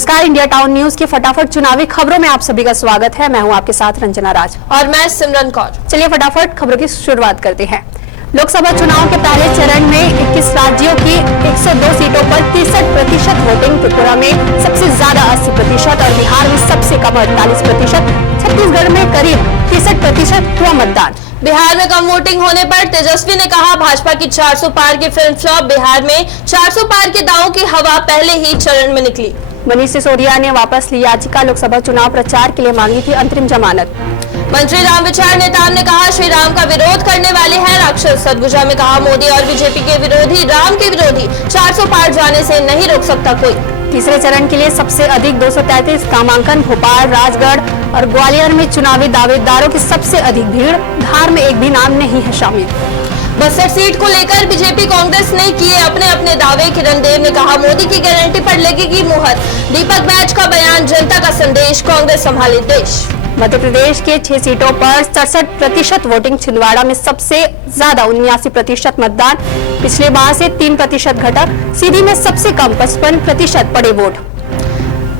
नमस्कार, India town news की फटाफट चुनावी खबरों में आप सभी का स्वागत है। मैं हूं आपके साथ रंजना राज और मैं सिमरन कौर। चलिए फटाफट खबरों की शुरुआत करते हैं। लोकसभा चुनाव के पहले चरण में 21 राज्यों की 102 सीटों पर 63% वोटिंग। त्रिपुरा में सबसे ज्यादा 80% और बिहार में सबसे कम 48%। छत्तीसगढ़ में करीब 63% हुआ मतदान। बिहार में कम वोटिंग होने पर तेजस्वी ने कहा भाजपा की 400 पार की फिल्म फ्लॉप। बिहार में 400 पार के दावों की हवा पहले ही चरण में निकली। मनीष सिसोदिया ने वापस ली याचिका। लोकसभा चुनाव प्रचार के लिए मांगी थी अंतरिम जमानत। मंत्री रामविचार नेताम ने कहा श्री राम का विरोध करने वाले हैं राक्षस। सरगुजा में कहा मोदी और बीजेपी के विरोधी राम के विरोधी 400 पार जाने से नहीं रोक सकता कोई। तीसरे चरण के लिए सबसे अधिक 233 नामांकन। भोपाल, राजगढ़ और ग्वालियर में चुनावी दावेदारों की सबसे अधिक भीड़। धार में एक भी नाम नहीं है शामिल। बस्तर सीट को लेकर बीजेपी कांग्रेस ने किए अपने अपने दावे। किरण देव ने कहा मोदी की गारंटी पर लगेगी मुहर। दीपक बैच का बयान, जनता का संदेश, कांग्रेस संभाले देश। मध्य प्रदेश के 6 सीटों पर 67% वोटिंग। छिंदवाड़ा में सबसे ज्यादा 79% मतदान। पिछले बार से 3% घटा। सीधी में सबसे कम 55% पड़े वोट।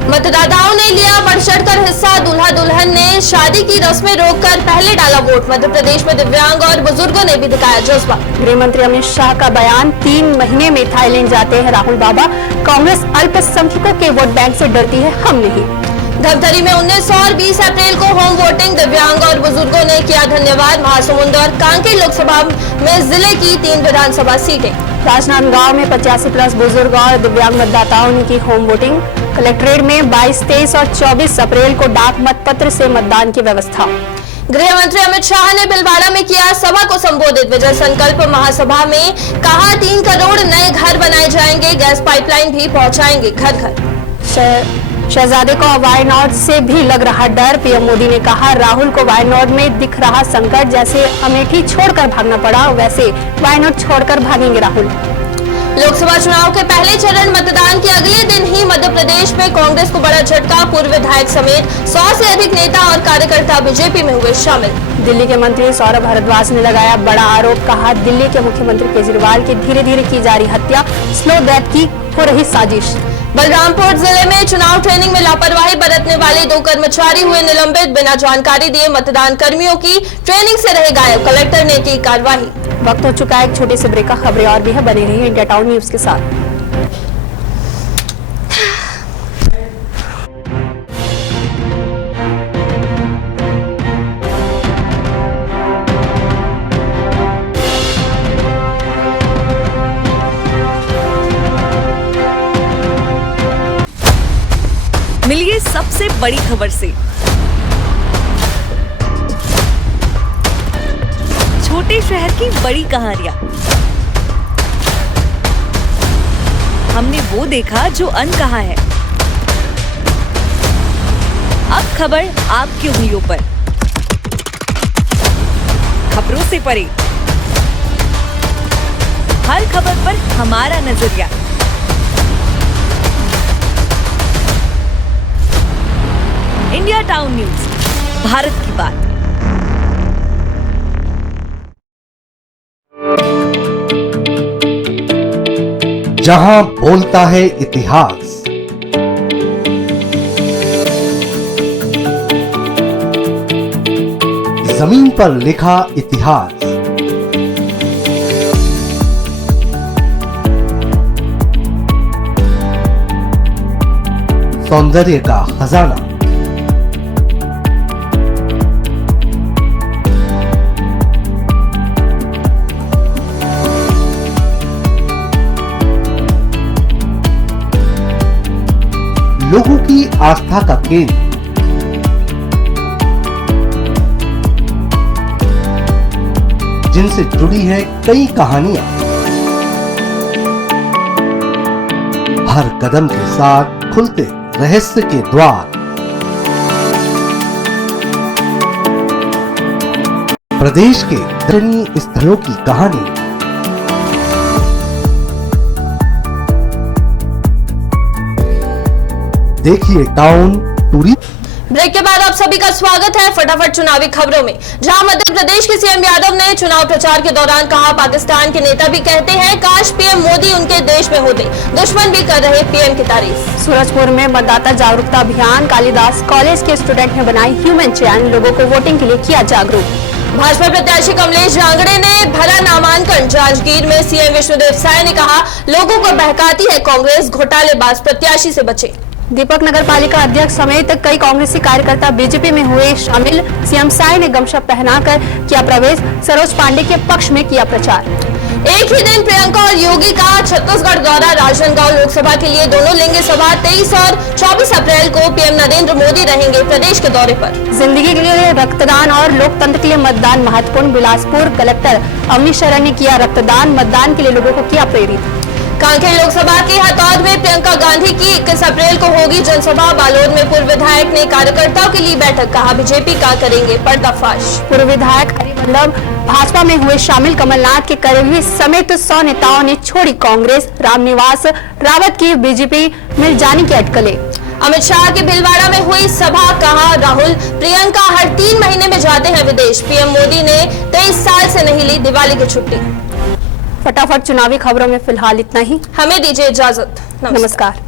मतदाताओं ने लिया बढ़ चढ़कर हिस्सा। दूल्हा दुल्हन ने शादी की रस्में रोककर पहले डाला वोट। मध्य प्रदेश में दिव्यांग और बुजुर्गों ने भी दिखाया जज्बा। गृह मंत्री अमित शाह का बयान, 3 महीने में थाईलैंड जाते हैं राहुल बाबा। कांग्रेस अल्पसंख्यकों के वोट बैंक से डरती है, हम नहीं। धमतरी में 19 और 20 अप्रैल को होम वोटिंग। दिव्यांग और बुजुर्गों ने किया धन्यवाद। महासमुंद और कांकेर लोकसभा में जिले की 3 विधानसभा सीटें। राजनांदगांव में 85+ बुजुर्ग और दिव्यांग मतदाताओं ने की होम वोटिंग। कलेक्ट्रेट में 22, 23 और 24 अप्रैल को डाक मतपत्र से मतदान की व्यवस्था। गृह मंत्री अमित शाह ने भीलवाड़ा में किया सभा को संबोधित। विजय संकल्प महासभा में कहा 3 करोड़ नए घर बनाए जाएंगे। गैस पाइपलाइन भी पहुंचाएंगे घर घर। शहजादे को वायनाड से भी लग रहा डर। पीएम मोदी ने कहा राहुल को वायनाड में दिख रहा संकट। जैसे अमेठी छोड़कर भागना पड़ा, वैसे वायनाड छोड़कर भागेंगे राहुल। लोकसभा चुनाव के पहले चरण मतदान के अगले दिन ही मध्य प्रदेश में कांग्रेस को बड़ा झटका। पूर्व विधायक समेत 100 से अधिक नेता और कार्यकर्ता बीजेपी में हुए शामिल। दिल्ली के मंत्री सौरभ भारद्वाज ने लगाया बड़ा आरोप। कहा दिल्ली के मुख्यमंत्री केजरीवाल की धीरे धीरे की जा रही हत्या, स्लो डेथ की हो रही साजिश। बलरामपुर जिले में चुनाव ट्रेनिंग में लापरवाही बरतने वाले 2 कर्मचारी हुए निलंबित। बिना जानकारी दिए मतदान कर्मियों की ट्रेनिंग से रहे गायब। कलेक्टर ने की कार्रवाई। वक्त हो चुका है एक छोटे से ब्रेक का। खबरें और भी है, बने रहिए इंडिया टाउन न्यूज के साथ। मिलिए सबसे बड़ी खबर से। छोटे शहर की बड़ी कहानियां। हमने वो देखा जो अनकहा है। अब खबर आपकी उंगलियों पर। खबरों से परे, हर खबर पर हमारा नजरिया। इंडिया टाउन न्यूज, भारत की बात। जहां बोलता है इतिहास, जमीन पर लिखा इतिहास। सौंदर्य का खजाना, लोगों की आस्था का केंद्र, जिनसे जुड़ी है कई कहानियां। हर कदम के साथ खुलते रहस्य के द्वार। प्रदेश के दर्शनीय स्थलों की कहानी, देखिए टाउन टूरिस्ट। ब्रेक के बाद आप सभी का स्वागत है फटाफट चुनावी खबरों में, जहां मध्य प्रदेश के सीएम यादव ने चुनाव प्रचार के दौरान कहा, पाकिस्तान के नेता भी कहते हैं काश पीएम मोदी उनके देश में होते, दुश्मन भी कर रहे पीएम की तारीफ। सूरजपुर में मतदाता जागरूकता अभियान, कालिदास कॉलेज के स्टूडेंट ने बनाई ह्यूमन चैन, लोगों को वोटिंग के लिए किया जागरूक। भाजपा प्रत्याशी कमलेश जांगड़े ने भरा नामांकन, जांजगीर में सीएम विष्णुदेव साय ने कहा, लोगों को बहकाती है कांग्रेस, घोटालेबाज प्रत्याशी से बचे। दीपक नगर पालिका अध्यक्ष समेत कई कांग्रेसी कार्यकर्ता बीजेपी में हुए शामिल, सीएम साय ने गमछा पहनाकर किया प्रवेश, सरोज पांडे के पक्ष में किया प्रचार। एक ही दिन प्रियंका और योगी का छत्तीसगढ़ दौरा, राजनांदगांव लोकसभा के लिए दोनों लेंगे सभा। 23 और 24 अप्रैल को पीएम नरेंद्र मोदी रहेंगे प्रदेश के दौरे पर। जिंदगी के लिए रक्तदान और लोकतंत्र के लिए मतदान महत्वपूर्ण, बिलासपुर कलेक्टर अवनी शरण ने किया रक्तदान, मतदान के लिए लोगों को किया प्रेरित। कांकेर लोकसभा के हथौद में प्रियंका गांधी की 21 अप्रैल को होगी जनसभा। बालोद में पूर्व विधायक ने कार्यकर्ताओं के लिए बैठक, कहा बीजेपी का करेंगे पर्दाफाश। पूर्व विधायक हरिवल्लभ भाजपा में हुए शामिल, कमलनाथ के करीबी समेत 100 नेताओं ने छोड़ी कांग्रेस, रामनिवास रावत की बीजेपी में जाने की अटकलें। अमित शाह की भीलवाड़ा में हुई सभा, कहा राहुल प्रियंका हर 3 महीने में जाते हैं विदेश, पीएम मोदी ने 23 साल से नहीं ली दिवाली की छुट्टी। फटाफट चुनावी खबरों में फिलहाल इतना ही, हमें दीजिए इजाजत, नमस्कार।